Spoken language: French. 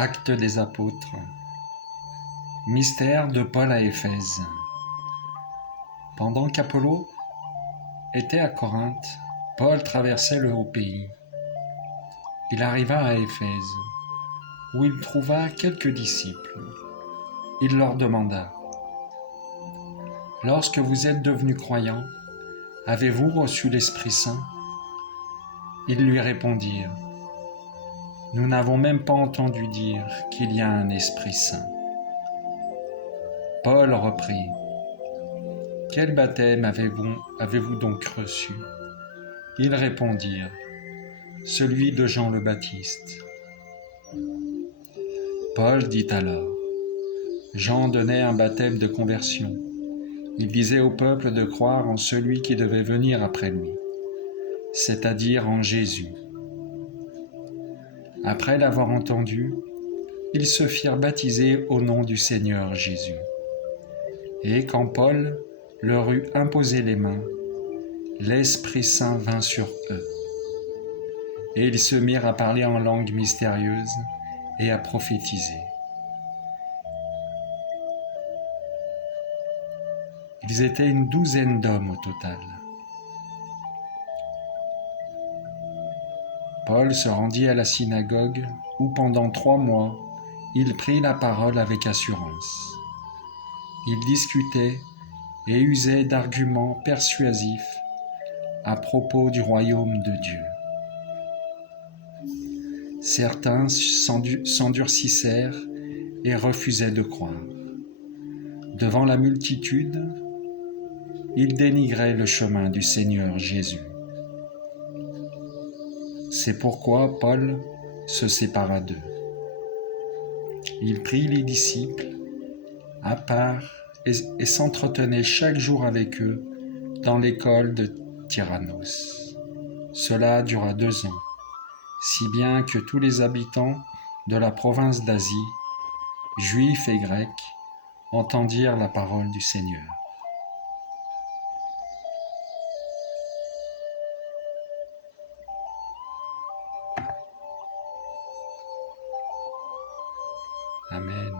Actes des apôtres. Mystère de Paul à Éphèse. Pendant qu'Apollo était à Corinthe, Paul traversait le haut pays. Il arriva à Éphèse, où il trouva quelques disciples. Il leur demanda : « Lorsque vous êtes devenus croyants, avez-vous reçu l'Esprit Saint ?» Ils lui répondirent : « Nous n'avons même pas entendu dire qu'il y a un Esprit Saint. » Paul reprit : « Quel baptême avez-vous donc reçu ?» Ils répondirent : « Celui de Jean le Baptiste. » Paul dit alors : « Jean donnait un baptême de conversion. Il disait au peuple de croire en celui qui devait venir après lui, c'est-à-dire en Jésus. » Après l'avoir entendu, ils se firent baptiser au nom du Seigneur Jésus. Et quand Paul leur eut imposé les mains, l'Esprit Saint vint sur eux. Et ils se mirent à parler en langue mystérieuse et à prophétiser. Ils étaient une douzaine d'hommes au total. Paul se rendit à la synagogue où pendant 3 mois, il prit la parole avec assurance. Il discutait et usait d'arguments persuasifs à propos du royaume de Dieu. Certains s'endurcissèrent et refusaient de croire. Devant la multitude, ils dénigraient le chemin du Seigneur Jésus. C'est pourquoi Paul se sépara d'eux. Il prit les disciples à part et s'entretenait chaque jour avec eux dans l'école de Tyrannos. Cela dura 2 ans, si bien que tous les habitants de la province d'Asie, juifs et grecs, entendirent la parole du Seigneur. Amen.